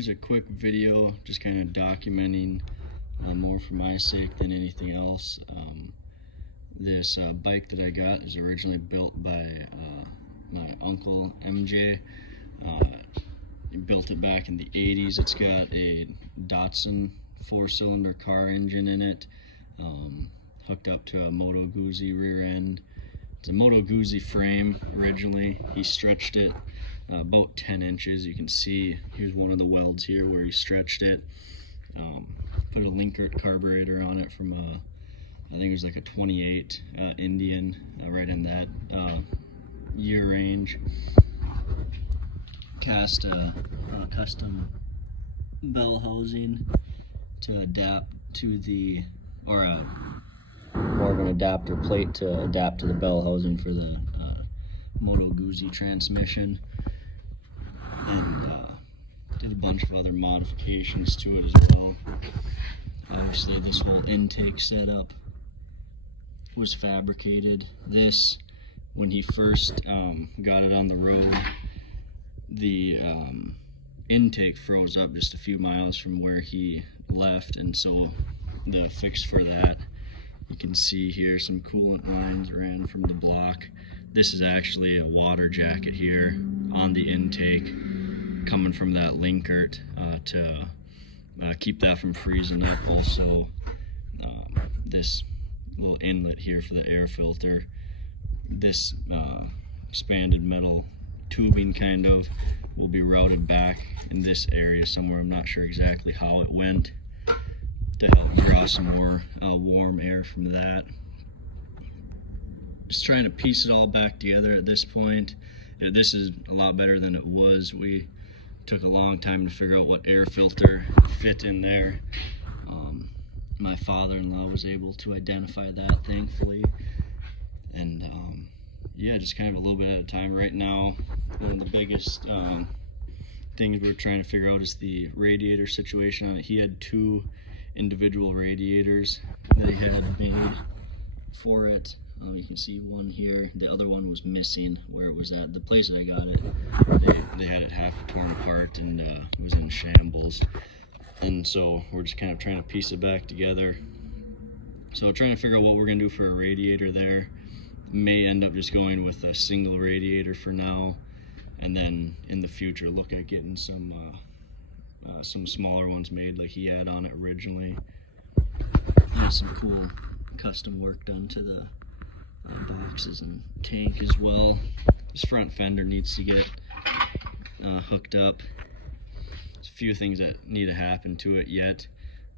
Here's a quick video just kind of documenting more for my sake than anything else. This bike that I got is originally built by my uncle MJ. He built it back in the 80s. It's got a Datsun 4-cylinder car engine in it, hooked up to a MotoGuzzi rear end. It's a MotoGuzzi frame originally. He stretched it about 10 inches. You can see here's one of the welds here where he stretched it. Put a Linkert carburetor on it from I think it was like a 28 Indian, right in that year range. Cast a custom bell housing to adapt to the, or more of an adapter plate to adapt to the bell housing for the MotoGuzzi transmission, and did a bunch of other modifications to it as well. Obviously this whole intake setup was fabricated. This, when he first got it on the road, the intake froze up just a few miles from where he left, and so the fix for that, you can see here some coolant lines ran from the block. This is actually a water jacket here on the intake coming from that Linkert to keep that from freezing up. Also this little inlet here for the air filter, this expanded metal tubing kind of will be routed back in this area somewhere. I'm not sure exactly how it went, to help draw some more warm air from that. Just trying to piece it all back together at this point. This is a lot better than it was. We took a long time to figure out what air filter fit in there. My father-in-law was able to identify that, thankfully. And yeah, just kind of a little bit at a time. Right now, one of the biggest things we're trying to figure out is the radiator situation on it. He had two individual radiators that he had made for it. You can see one here. The other one was missing where it was at. The place that I got it, they had it half torn apart and it was in shambles. And so we're just kind of trying to piece it back together. So trying to figure out what we're going to do for a radiator there. May end up just going with a single radiator for now, and then in the future look at getting some smaller ones made like he had on it originally. There's some cool custom work done to the boxes and tank as well. This front fender needs to get hooked up. There's a few things that need to happen to it yet,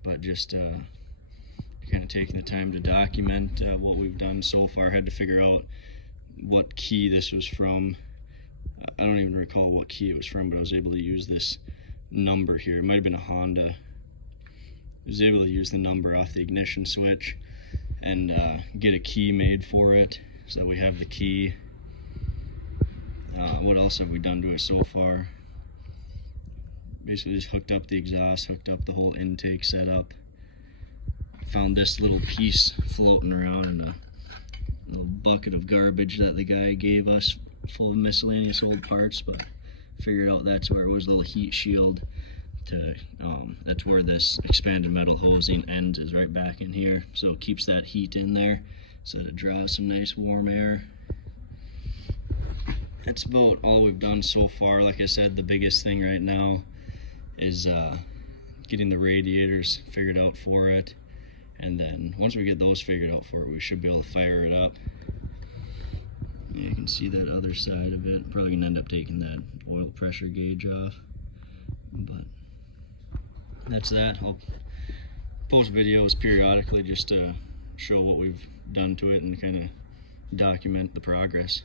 but just kind of taking the time to document what we've done so far. I had to figure out what key this was from. I don't even recall what key it was from, but I was able to use this number here. It might have been a Honda. I was able to use the number off the ignition switch and get a key made for it, so that we have the key. What else have we done to it so far? Basically just hooked up the exhaust, hooked up the whole intake setup. Found this little piece floating around in a little bucket of garbage that the guy gave us full of miscellaneous old parts, but figured out that's where it was. A little heat shield to that's where this expanded metal hosing ends, is right back in here, so it keeps that heat in there so that it draws some nice warm air. That's about all we've done so far. Like I said, the biggest thing right now is getting the radiators figured out for it, and then once we get those figured out for it, we should be able to fire it up. Yeah, you can see that other side of it. Probably gonna end up taking that oil pressure gauge off, but that's that. I'll post videos periodically just to show what we've done to it and kind of document the progress.